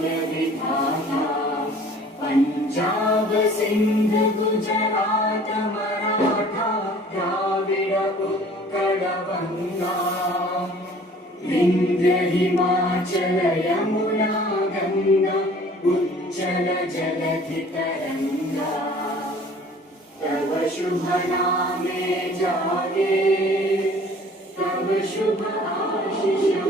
विधाता पंजाब सिंध गुजरात मराठा द्राविड उत्कल गंगा विंध्य हिमाचल यमुना गंगा उच्चल जलधि तरंगा तव शुभ नामे जागे तव शुभ आशीष